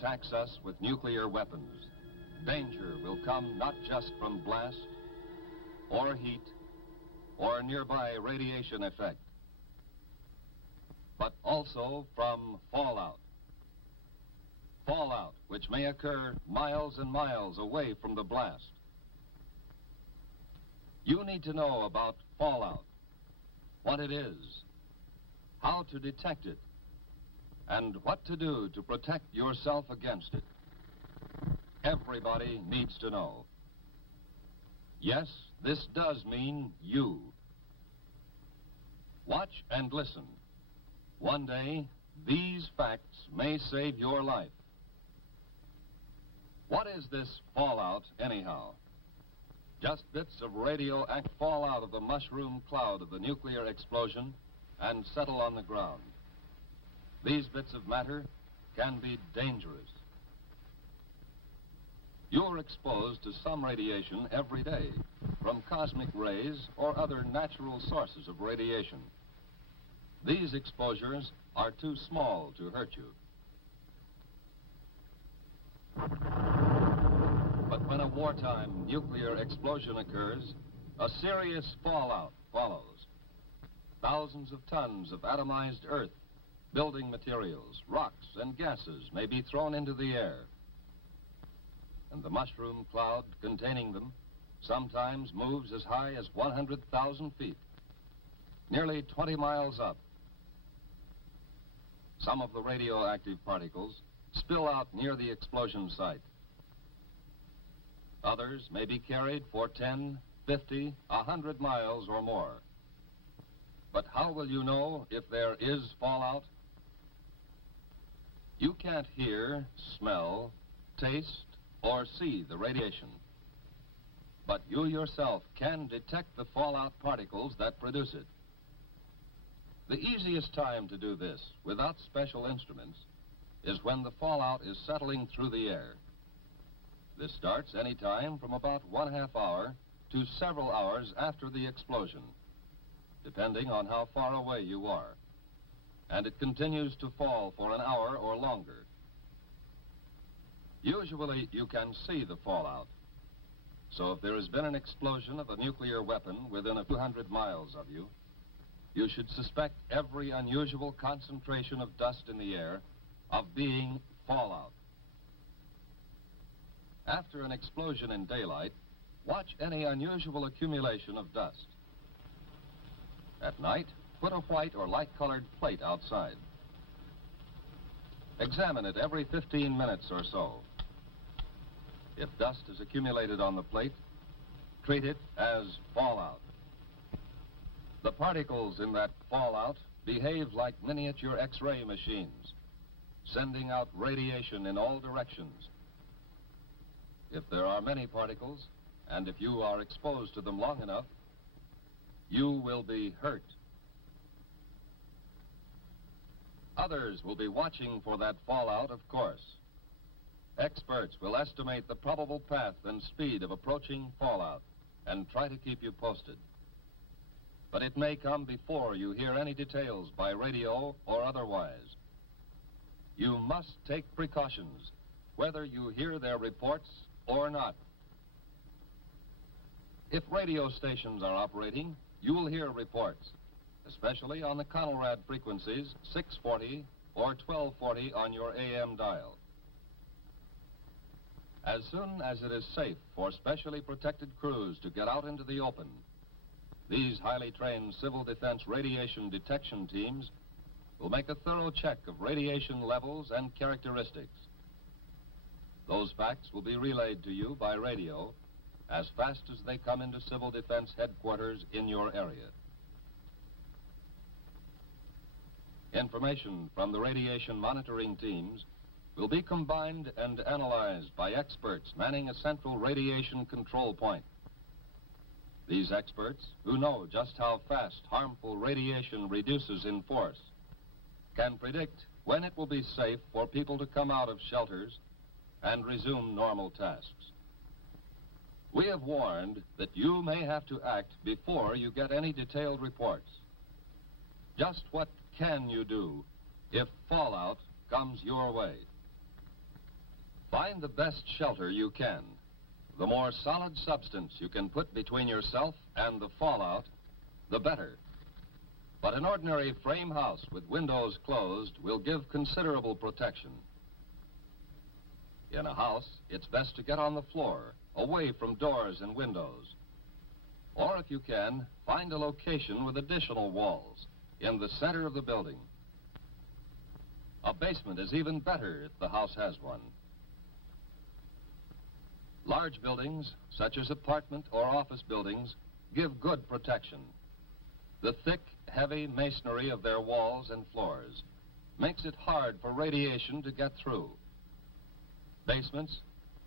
attacks us with nuclear weapons, danger will come not just from blast or heat or nearby radiation effect, but also from fallout. Fallout, which may occur miles and miles away from the blast. You need to know about fallout, what it is, how to detect it, and what to do to protect yourself against it. Everybody needs to know. Yes, this does mean you. Watch and listen. One day, these facts may save your life. What is this fallout, anyhow? Just bits of radioactive fall out of the mushroom cloud of the nuclear explosion and settle on the ground. These bits of matter can be dangerous. You're exposed to some radiation every day, from cosmic rays or other natural sources of radiation. These exposures are too small to hurt you. But when a wartime nuclear explosion occurs, a serious fallout follows. Thousands of tons of atomized earth, building materials, rocks, and gases may be thrown into the air. And the mushroom cloud containing them sometimes moves as high as 100,000 feet, nearly 20 miles up. Some of the radioactive particles spill out near the explosion site. Others may be carried for 10, 50, 100 miles or more. But how will you know if there is fallout? You can't hear, smell, taste, or see the radiation. But you yourself can detect the fallout particles that produce it. The easiest time to do this, without special instruments, is when the fallout is settling through the air. This starts any time from about 1/2 hour to several hours after the explosion, depending on how far away you are. And it continues to fall for an hour or longer. Usually you can see the fallout. So if there has been an explosion of a nuclear weapon within a few hundred miles of you, you should suspect every unusual concentration of dust in the air of being fallout. After an explosion in daylight, watch any unusual accumulation of dust. At night, put a white or light-colored plate outside. Examine it every 15 minutes or so. If dust is accumulated on the plate, treat it as fallout. The particles in that fallout behave like miniature X-ray machines, sending out radiation in all directions. If there are many particles, and if you are exposed to them long enough, you will be hurt. Others will be watching for that fallout, of course. Experts will estimate the probable path and speed of approaching fallout and try to keep you posted. But it may come before you hear any details by radio or otherwise. You must take precautions, whether you hear their reports or not. If radio stations are operating, you will hear reports, especially on the Conelrad frequencies 640 or 1240 on your AM dial. As soon as it is safe for specially protected crews to get out into the open, these highly trained civil defense radiation detection teams will make a thorough check of radiation levels and characteristics. Those facts will be relayed to you by radio as fast as they come into civil defense headquarters in your area. Information from the radiation monitoring teams will be combined and analyzed by experts manning a central radiation control point. These experts, who know just how fast harmful radiation reduces in force, can predict when it will be safe for people to come out of shelters and resume normal tasks. We have warned that you may have to act before you get any detailed reports. Just what can you do if fallout comes your way? Find the best shelter you can. The more solid substance you can put between yourself and the fallout, the better. But an ordinary frame house with windows closed will give considerable protection. In a house, it's best to get on the floor, away from doors and windows. Or if you can, find a location with additional walls in the center of the building. A basement is even better if the house has one. Large buildings, such as apartment or office buildings, give good protection. The thick, heavy masonry of their walls and floors makes it hard for radiation to get through. Basements,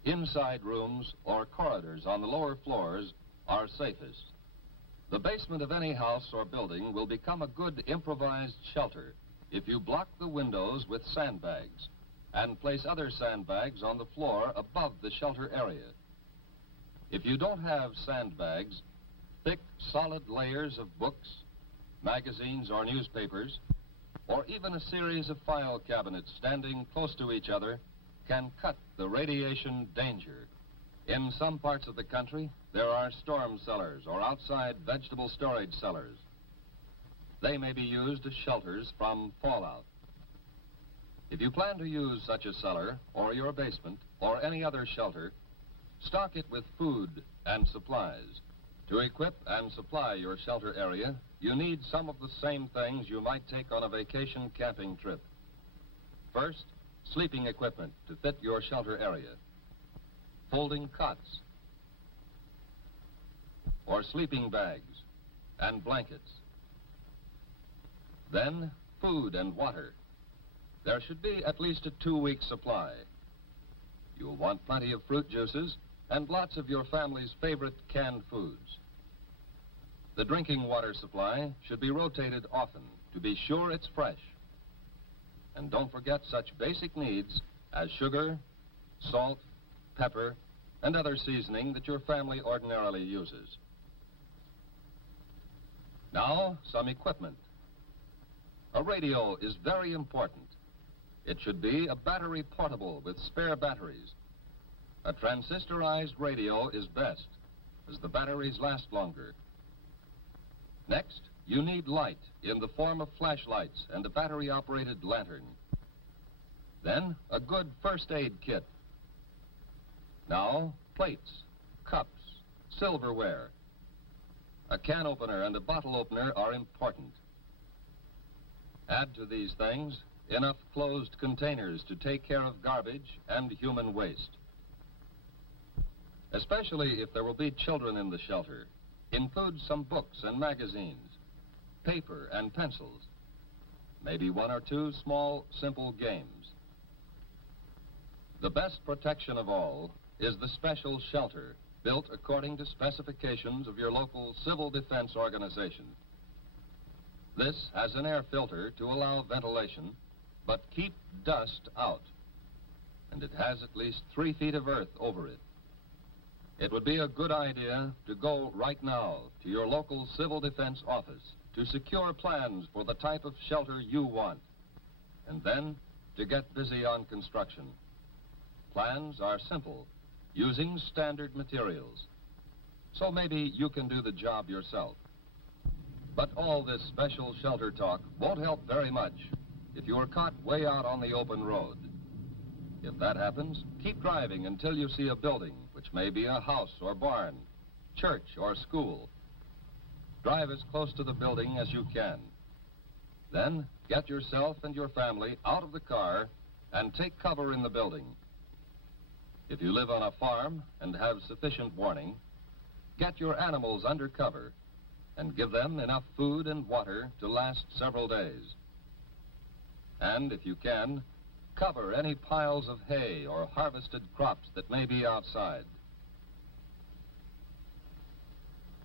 inside rooms, or corridors on the lower floors are safest. The basement of any house or building will become a good improvised shelter if you block the windows with sandbags and place other sandbags on the floor above the shelter area. If you don't have sandbags, thick, solid layers of books, magazines or newspapers, or even a series of file cabinets standing close to each other can cut the radiation danger. In some parts of the country, there are storm cellars or outside vegetable storage cellars. They may be used as shelters from fallout. If you plan to use such a cellar, or your basement, or any other shelter, stock it with food and supplies. To equip and supply your shelter area, you need some of the same things you might take on a vacation camping trip. First, sleeping equipment to fit your shelter area. Folding cots, or sleeping bags and blankets. Then, food and water. There should be at least a 2-week supply. You'll want plenty of fruit juices and lots of your family's favorite canned foods. The drinking water supply should be rotated often to be sure it's fresh. And don't forget such basic needs as sugar, salt, pepper, and other seasoning that your family ordinarily uses. Now, some equipment. A radio is very important. It should be a battery portable with spare batteries. A transistorized radio is best, as the batteries last longer. Next, you need light in the form of flashlights and a battery-operated lantern. Then, a good first aid kit. Now, plates, cups, silverware. A can opener and a bottle opener are important. Add to these things enough closed containers to take care of garbage and human waste. Especially if there will be children in the shelter, include some books and magazines, paper and pencils, maybe 1 or 2 small, simple games. The best protection of all is the special shelter built according to specifications of your local civil defense organization. This has an air filter to allow ventilation, but keep dust out. And it has at least 3 feet of earth over it. It would be a good idea to go right now to your local civil defense office to secure plans for the type of shelter you want, and then to get busy on construction. Plans are simple, using standard materials. So maybe you can do the job yourself. But all this special shelter talk won't help very much if you are caught way out on the open road. If that happens, keep driving until you see a building, which may be a house or barn, church or school. Drive as close to the building as you can. Then get yourself and your family out of the car and take cover in the building. If you live on a farm and have sufficient warning, get your animals under cover and give them enough food and water to last several days. And if you can, cover any piles of hay or harvested crops that may be outside.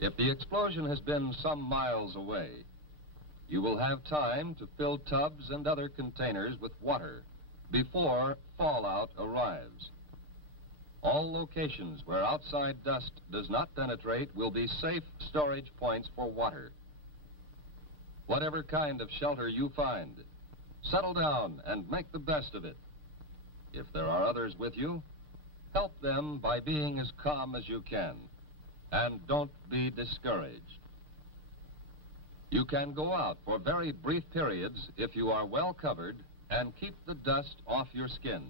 If the explosion has been some miles away, you will have time to fill tubs and other containers with water before fallout arrives. All locations where outside dust does not penetrate will be safe storage points for water. Whatever kind of shelter you find, settle down and make the best of it. If there are others with you, help them by being as calm as you can, and don't be discouraged. You can go out for very brief periods if you are well covered and keep the dust off your skin.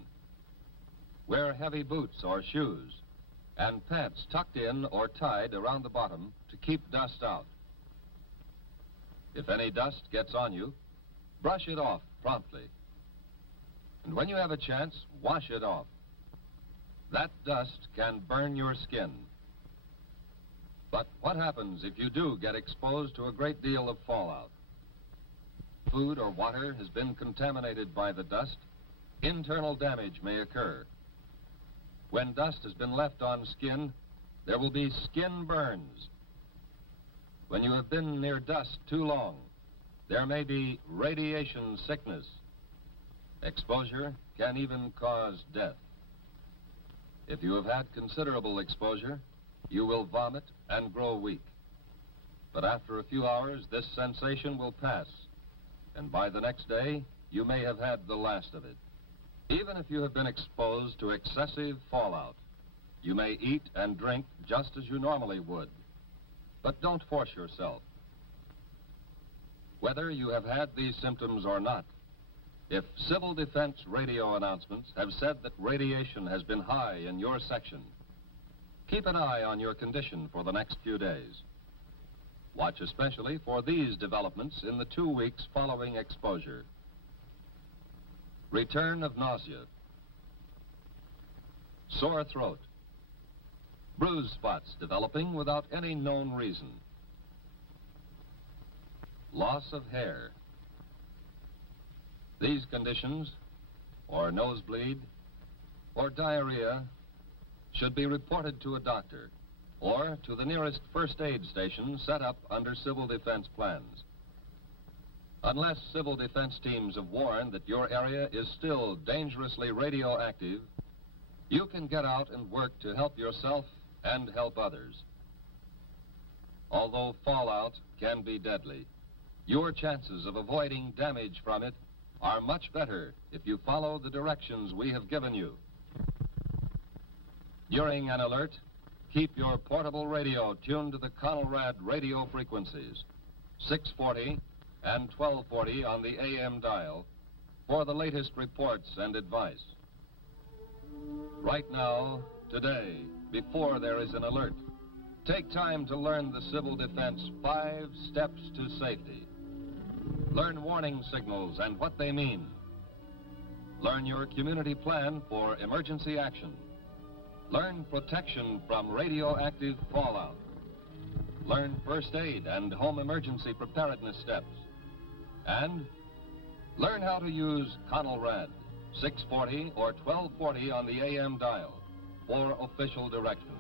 Wear heavy boots or shoes and pants tucked in or tied around the bottom to keep dust out. If any dust gets on you, brush it off promptly. And when you have a chance, wash it off. That dust can burn your skin. But what happens if you do get exposed to a great deal of fallout? Food or water has been contaminated by the dust. Internal damage may occur. When dust has been left on skin, there will be skin burns. When you have been near dust too long, there may be radiation sickness. Exposure can even cause death. If you have had considerable exposure, you will vomit and grow weak. But after a few hours, this sensation will pass, and by the next day, you may have had the last of it. Even if you have been exposed to excessive fallout, you may eat and drink just as you normally would. But don't force yourself. Whether you have had these symptoms or not, if Civil Defense radio announcements have said that radiation has been high in your section, keep an eye on your condition for the next few days. Watch especially for these developments in the 2 weeks following exposure. Return of nausea, sore throat, bruise spots developing without any known reason, loss of hair. These conditions, or nosebleed, or diarrhea, should be reported to a doctor or to the nearest first aid station set up under civil defense plans. Unless civil defense teams have warned that your area is still dangerously radioactive, you can get out and work to help yourself and help others. Although fallout can be deadly, your chances of avoiding damage from it are much better if you follow the directions we have given you. During an alert, keep your portable radio tuned to the Conelrad radio frequencies, 640 and 1240 on the AM dial, for the latest reports and advice. Right now, today, before there is an alert, take time to learn the Civil Defense 5 steps to safety. Learn warning signals and what they mean. Learn your community plan for emergency action. Learn protection from radioactive fallout. Learn first aid and home emergency preparedness steps. And learn how to use Conelrad, 640 or 1240 on the AM dial for official directions.